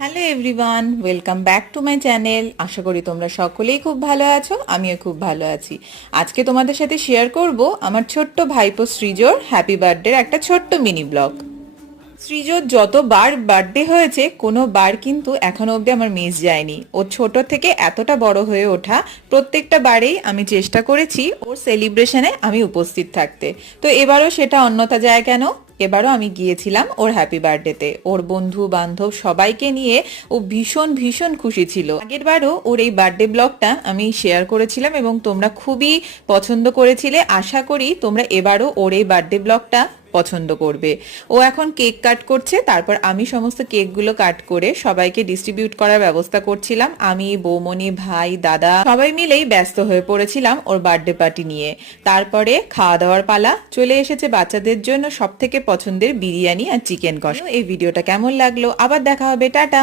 Hello everyone, welcome back to my channel. আশা করি তোমরা সকলেই খুব ভালো আছো, আমিও খুব ভালো আছি। আজকে তোমাদের সাথে শেয়ার করব আমার ছোট্ট ভাইপো সৃজোর হ্যাপি বার্থডের একটা ছোট্ট মিনি ব্লগ। সৃজোর যতবার বার্থডে হয়েছে কোনো বার কিন্তু এখনো অবধি আমার মিস যায়নি। ও ছোট থেকে এতটা বড় হয়ে ওঠা, প্রত্যেকটা বারেই আমি চেষ্টা করেছি ওর সেলিব্রেশনে আমি উপস্থিত থাকতে। তো এবারও সেটা অন্যথা যায় কেন, এবারও আমি গিয়েছিলাম ওর হ্যাপি বার্থডেতে। ওর বন্ধু বান্ধব সবাইকে নিয়ে ও ভীষণ ভীষণ খুশি ছিল। আগের বারও ওর এই বার্থডে ব্লগটা আমি শেয়ার করেছিলাম এবং তোমরা খুবই পছন্দ করেছিলে। আশা করি তোমরা এবারও ওর এই বার্থডে ব্লগটা পছন্দ করবে। ও এখন কেক কাট করছে, তারপর আমি সমস্ত কেকগুলো কাট করে সবাইকে ডিস্ট্রিবিউট করার ব্যবস্থা করছিলাম। আমি, বৌমনি, ভাই, দাদা সবাই মিলেই ব্যস্ত হয়ে পড়েছিলাম ওর বার্থডে পার্টি নিয়ে। তারপরে খাওয়া দাওয়ার পালা চলে এসেছে। বাচ্চাদের জন্য সব থেকে পছন্দের বিরিয়ানি আর চিকেন কষা। এই ভিডিওটা কেমন লাগলো, আবার দেখা হবে, টাটা।